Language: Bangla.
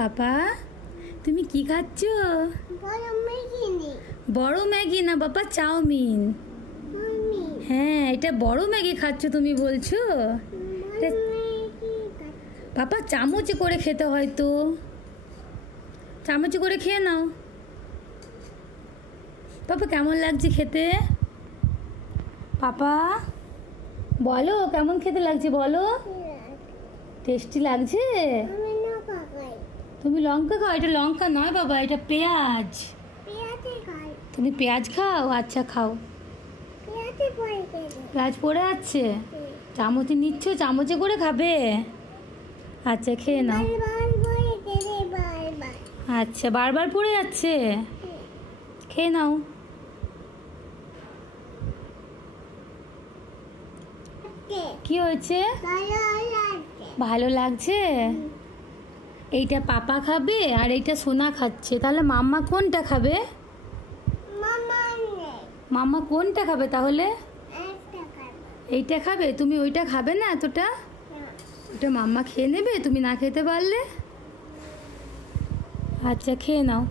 পাপা তুমি কি খাচ্ছ? বড় ম্যাগি না বাবা, চাউমিন। হ্যাঁ, এটা বড় ম্যাগি খাচ্ছ তুমি বলছো? পাপা চামচে করে খেতে হয় তো, চামচে করে খেয়ে নাও। পাপা কেমন লাগছে খেতে? পাপা বলো কেমন খেতে লাগছে, বলো। টেস্টি লাগছে? তুমি লঙ্কা খাও? এটা লঙ্কা নয় বাবা, এটা পেঁয়াজ। তুমি পেঁয়াজ খাও? আচ্ছা খাও। পেঁয়াজ পড়ে আছে, চামচে নিচ্ছ, চামচে করে খাবে? আচ্ছা খেয়ে নাও। আচ্ছা বারবার পড়ে যাচ্ছে, খেয়ে নাও। কি হয়েছে? ভালো লাগছে? এইটা পাপা খাবে আর এইটা সোনা খাচ্ছে, তাহলে মাম্মা কোনটা খাবে? মাম্মা কোনটা খাবে তাহলে? এইটা খাবে? তুমি ওইটা খাবে না এতটা? ওটা মাম্মা খেয়ে নেবে তুমি না খেতে পারলে। আচ্ছা খেয়ে নাও।